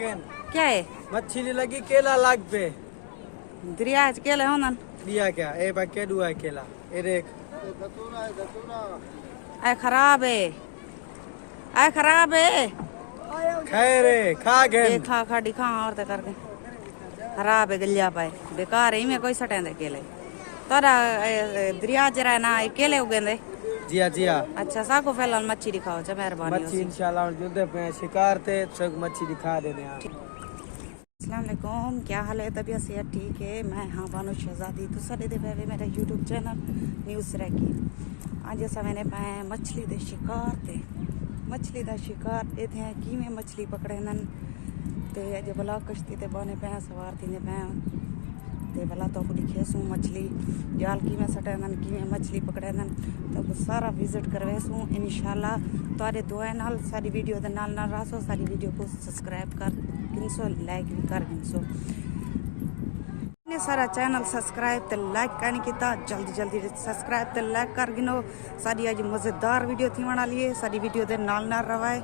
क्या है? मछली लगी केला लाग पे दरिया केला हो ना दिया क्या ए बा के दुआ केला ए देख आय खराब है आय खराब है खैरे खा गए देखा खा दिखा और ते करके खराब है गलिया पाए बेकार है में कोई सटे दे केले तोरा दरिया जरा ना केले उगेंदे जिया जिया अच्छा साको फैलन मच्छी दिखाओ चा मेहरबानी मच्छी इंशाल्लाह जुदे पे शिकार थे सब मच्छी दिखा देने आप। अस्सलाम वालेकुम, क्या हाल है? तबीयत सेहत ठीक है? मैं हाँ बानो शहजादी तो सारे दे पे मेरा यूट्यूब चैनल न्यूज़ रखी अज अस मैंने पाए मछली दे शिकार थे मछली का शिकार ये थे कि में मछली पकड़े ते अज भला कश्ती ते बने पे सवार थी पे ते भला तो दिखेसूँ मछली जाल की में सटे कि में मछली पकड़े तो सारा विजिट करवेसूँ इंशाल्लाह तारे दुआ नाल सारी वीडियो दे नाल नाल रासो सारी वीडियो को सब्सक्राइब कर गिनसो लाइक भी कर गिनसो सारा चैनल सब्सक्राइब ते लाइक करने किता जल्दी जल्दी सब्सक्राइब ते लाइक कर गिनो सारी आज मज़ेदार वीडियो थी बना लिए सारी वीडियो दे नाल नाल रवाए।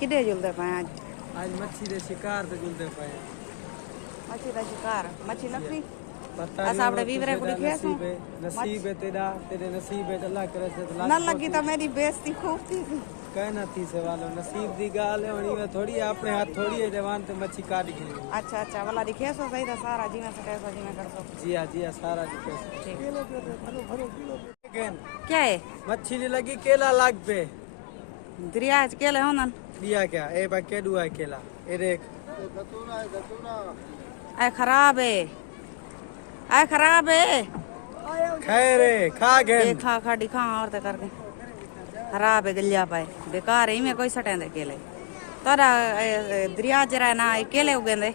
किधे जुलते पाए आज मच्छी दे शिकार ते जुलते पे मच्छी का शिकार मच्छी लकड़ी पता अस आपड़े वीवरे को दिखे नसीब है तेरे नसीब है अल्लाह करे से न लगी तो मेरी बेइज्जती खूब थी कहना थी से वालो नसीब दी गाल है और थोड़ी अपने हाथ थोड़ी है जवान ते मच्छी काट गई। अच्छा अच्छा वाला दिखे सो सही था सारा जी में सटे सो जी में कर सो जी सारा दिखे क्या है? मच्छली लगी केला लाग पे दरिया केले हो ना दिया क्या ए बा के दुआ केला ए देख आय खराब है आय खराब है खैरे खा गए देखा खा दिखा और ते करके खराब है गलिया पाए बेकार है में कोई सटे दे केले तोरा दरिया जरा ना केले उगेंदे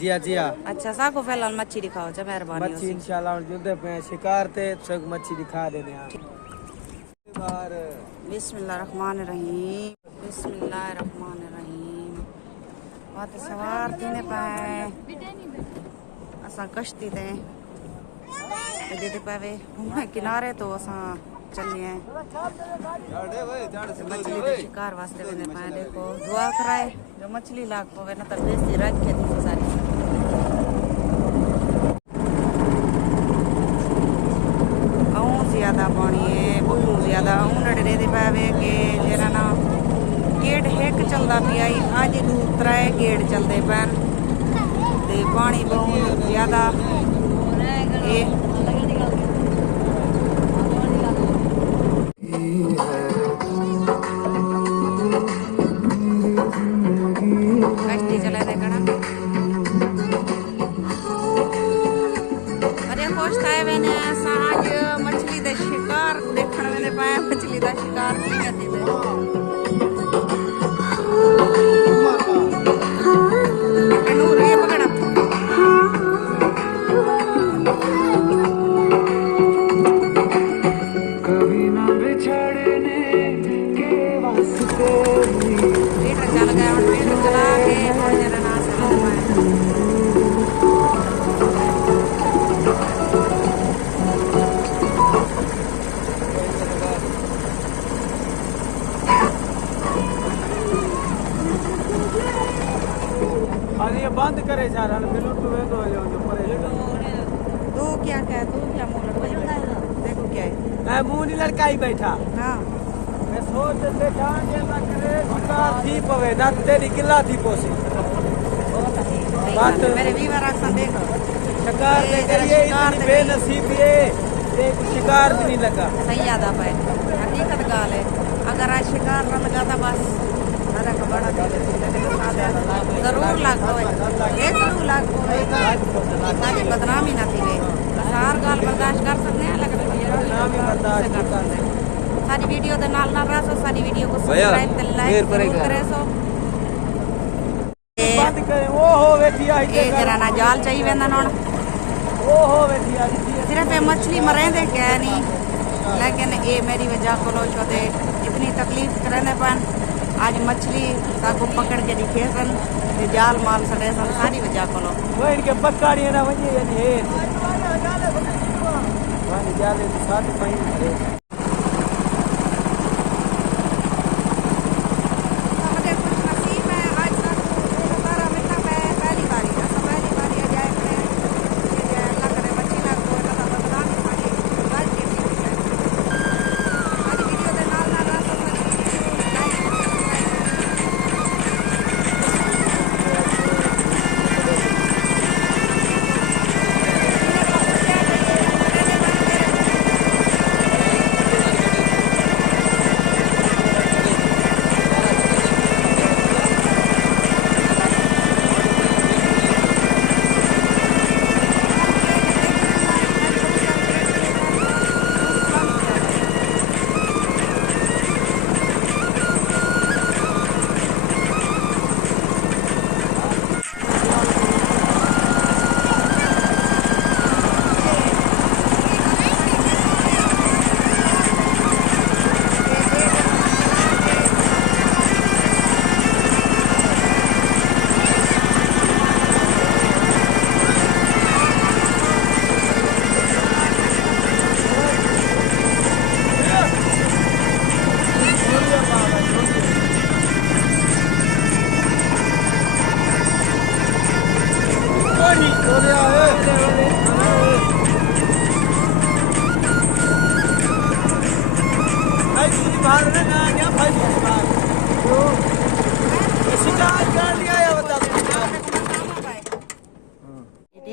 जिया अच्छा साको फैलन मच्छी दिखाओ चा मेहरबानी मच्छी इंशाल्लाह जुदे पे शिकार थे सब मच्छी दिखा देने आप। बिस्मिल्लाहिर्रहमानिर्रहीम बिस्मिल्लाहिर्रहमानिर्रहीम बात सवार थी पाए असा कश्ती ते दे पावे घूमने किनारे तो असा चलने मछली के शिकार वास्ते बने पाए देखो दुआ कराए जो मछली लाग पवे न तो बेइज्जती रख के थी सारी ज्यादा पानी है बहुत ज्यादा उन्हें दे पावे के जरा ना गेट हेक चलता पिया अज दूसरा गेट चलते पैन ते पानी बहुत ज्यादा कश्ती चले देखना अरे खुश था मैंने आज मछली का शिकार देखने मैंने पाया मछली का शिकार कहती बंद करे जा रहा फिर लुट वेंदो हो जो परे तू क्या मुंह लटकाई बैठा? देखो क्या है। मैं मुंह नहीं लटकाई बैठा हाँ मैं सोच से जान जे ना करे शिकार थी पवे ना तेरी गिला थी पोसी बात मेरे वीवर आसन देखो शिकार ने करिए इतनी बेनसीबी है एक शिकार भी नहीं लगा। सही याद आ पाए हकीकत गाल है। अगर आज शिकार न लगा था बस अरे का बड़ा जरूर लाग पाए एक दो लाग पाए सारी बदनामी ना थी वे सार गाल बर्दाश्त कर सकते हैं लेकिन बदनामी बर्दाश्त कर सकते हैं। सारी वीडियो दे नाल ना रहो सारी वीडियो को सब्सक्राइब ते लाइक जरूर करे सो बंद करे ओ हो वेठी आई ए जरा ना जाल चाहिए वेंदा नोन ओ हो वेठी आई सिर्फ ये मछली मरे दे क्या नहीं लेकिन ये मेरी वजह को लो छोटे इतनी तकलीफ करने पर आज मछली ताको पकड़ के दिखे सन ते जाल माल सड़े सन सारी वजह को लो वो इनके पक्काड़ी ना वजे यानी है वाली जाले साथ पई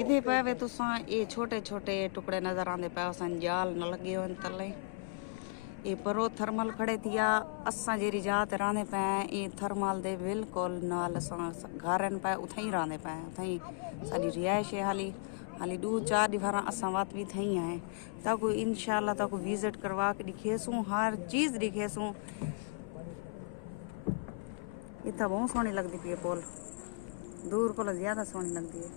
दीदी पे तुसा ये छोटे छोटे टुकड़े नजर आंदे पे सन जाल न लगे हो तले ये परो थर्मल खड़े थिया असा जेरी जात रांदे पे ये थर्मल दे बिल्कुल नाल असा घरन पे उथई रांदे पे उथई साडी रिहाइश है हाली हाली 2-4 दिवारा असा बात भी थई है ताको इंशाल्लाह ताको विजिट करवा के दिखेसू हर चीज दिखेसू इतना बहुत सोहनी लगती पी पोल दूर को ज्यादा सोहनी लगती है।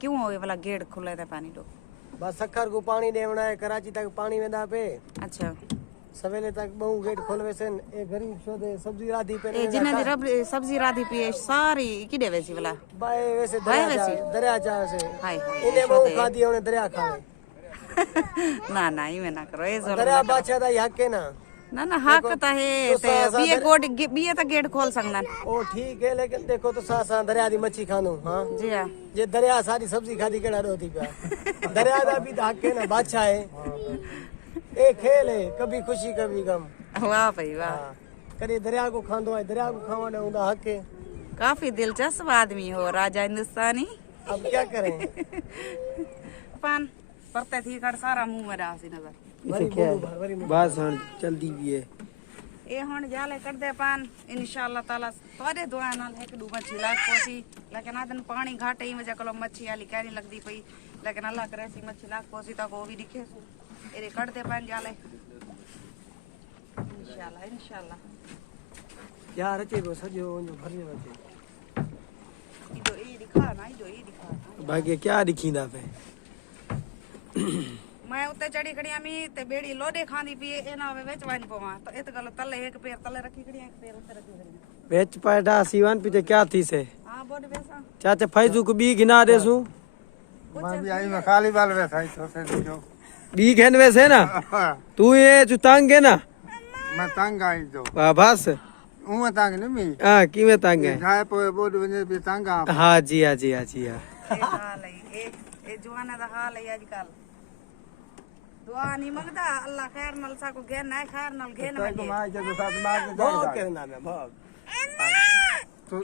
क्यों हो वाला गेट खुले थे पानी तो बस सखर को पानी देवना है कराची तक पानी वेंदा पे अच्छा सवेले तक बहु गेट खोलवे से ए गरीब शोदे सब्जी राधी पे जिन्हें दी रब सब्जी राधी पी सारी किडे वैसी वाला बाय वैसे दरिया जा से हाय इने बहु खादी होने दरिया खावे ना ना ये ना करो ये दरिया बादशाह दा हक है ना ना ना हक ता है ते बीए कोड बीए ता गेट खोल सकना ओ ठीक है लेकिन देखो तो सा दरिया दी मच्छी खानो हां जी हां जे दरिया सारी सब्जी खादी केड़ा रोती पे दरिया दा भी हक है ना बादशाह है ए खेल है कभी खुशी कभी गम वाह भाई वाह कभी दरिया को खांदो है दरिया को खावाने उनका हक है। काफी दिलचस्प आदमी हो राजा हिंदुस्तानी अब क्या करें पान परते थी कर सारा मुंह में रासी नजर बस जल्दी भी है ये हुन जाले कर दे पान इंशाल्लाह ताला तोरे दुआ नाल एक दो मच्छी लाग पोसी लेकिन आदन पानी घाटे ही वजह कलो मच्छी आली कहनी लगदी पई लेकिन अल्लाह करे सी मच्छी लाग पोसी ता को भी दिखे एरे कर दे पान जाले इंशाल्लाह इंशाल्लाह यार अचे को सजो जो भरियो अचे जो ई दिखा ना जो ई दिखा भागे क्या दिखींदा पे मैं उत्ते चढ़ी खड़िया मी ते बेड़ी लोडे खांदी पी एना वे विच वान पवा तो इत गल तले एक पैर तले रखी खड़िया एक पैर ऊपर रखी खड़िया बेच पैडा सीवन पीते क्या थी से हां बोड बेसा चाचा फैजू को बी गिना देसू मैं भी आई मैं खाली बाल बैठा ही तो से जो डी खेन वैसे ना तू ये चुतांग है ना मैं तंग आई तो बस मैं तंग नहीं मी हाँ कि में तंग है जाए पे बोर्ड बने पे तंग आ हाँ जी हाँ जी हाँ जी हाँ ਇਹ ਹਾਲ ਹੈ ਇਹ ਜਵਾਨਾਂ ਦਾ ਹਾਲ ਹੈ ਅੱਜ ਕੱਲ ਦੁਆ ਨਹੀਂ ਮੰਗਦਾ ਅੱਲਾ ਖੈਰ ਨਾਲ ਸਾਕੋ ਘੇਨ ਹੈ ਖੈਰ ਨਾਲ ਘੇਨ तो ਵਜੇ मैं के साथ मार के भोग चढ़ करना है भोग तो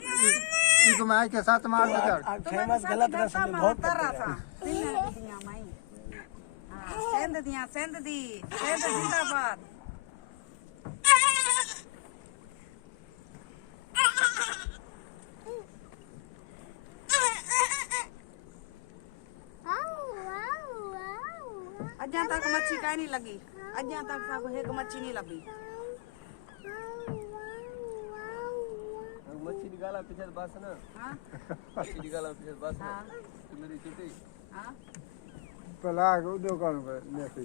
इको मैं के साथ मार के चढ़ फेमस गलत रस्म में भोग ਤਰਾ करते ਸਾ ਤਿੰਨਾਂ ਦੀਆਂ ਮਾਈ ਹਾਂ ਸਿੰਧ ਦੀਆਂ ਸਿੰਧ ਦੀ ਸਿੰਧ ਜ਼ਿੰਦਾਬਾਦ अजा तक मच्छी काई नहीं लगी अजा तक साको एक मच्छी नहीं लगी मच्छी निकाला पीछे बस ना हाँ मच्छी निकाला पीछे बस हाँ मेरी छुट्टी हाँ पला को दो कौन पे नेसी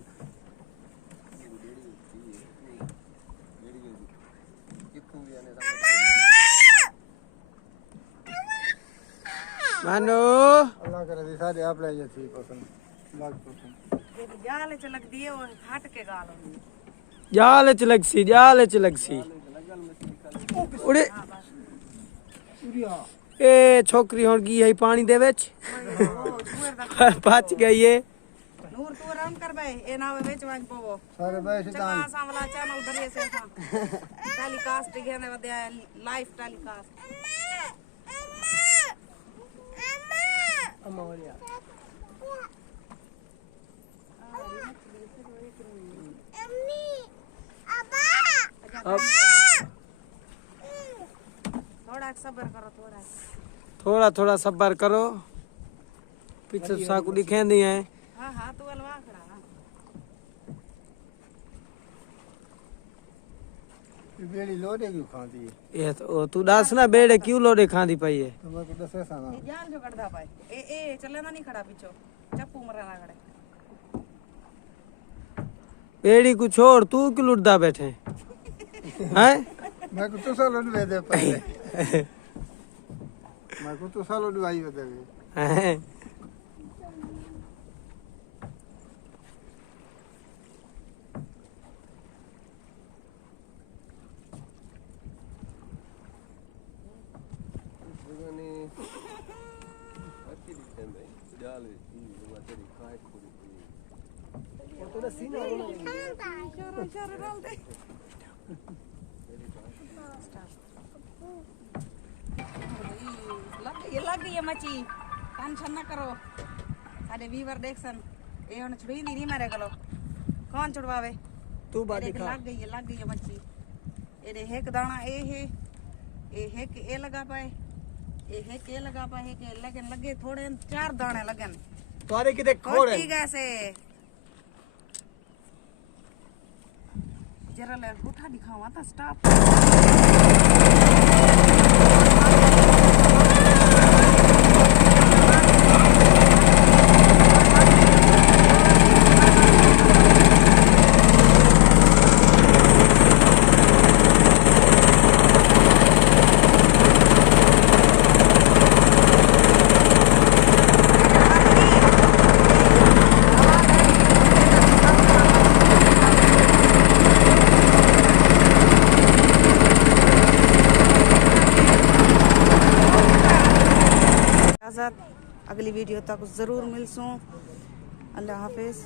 मानो अल्लाह करे दी सारे आप ले ये थी पसंद लाग पसंद एक जाल च लग दिए वो हट के गाल होगी जाल च लग सी उड़े ए छोकरी हुन गई है पानी दे विच बच गई है नूर तू आराम कर बे ए ना विच वांग पोवो सारे बैठ चंगा असां वाला चैनल दरिए से असां टेलीकास्ट गेंदे वदे लाइव टेलीकास्ट अमोलिया अब थोड़ा सब्र करो थोड़ा थोड़ा सब्र करो पीछे साकू दिखेंदी है हाँ हाँ तू अलवा खड़ा बेड़ी लोडे क्यों खाती है ये तो तू दस ना बेड़े क्यों लोडे खांदी पई है तो मैं को दसे साना ये जाल जो कड़दा पाए ए चले ना नहीं खड़ा पीछो चप्पू मरना खड़े बेड़ी को छोड़ तू क्यों लुटदा बैठे हैं मैं को तो सालो दे दे पहले मैं को तो सालो दवाई दे दे हैं? ये लग गई है मच्छी टेंशन ना करो साडे व्यूअर देखसन ए हुन छुड़ी नहीं मारे गलो कौन छुड़वावे तू बात दिखा लग गई है मच्छी एरे एक दाना ए है ए लगा पाए ए लगा पाए के लेकिन लगे थोड़े 4 दाने लगन तुम्हारे किते खोड़ है ठीक है से जरा ले उठा दिखावा था स्टॉप अगली वीडियो तक जरूर मिलसूं अल्लाह हाफिज।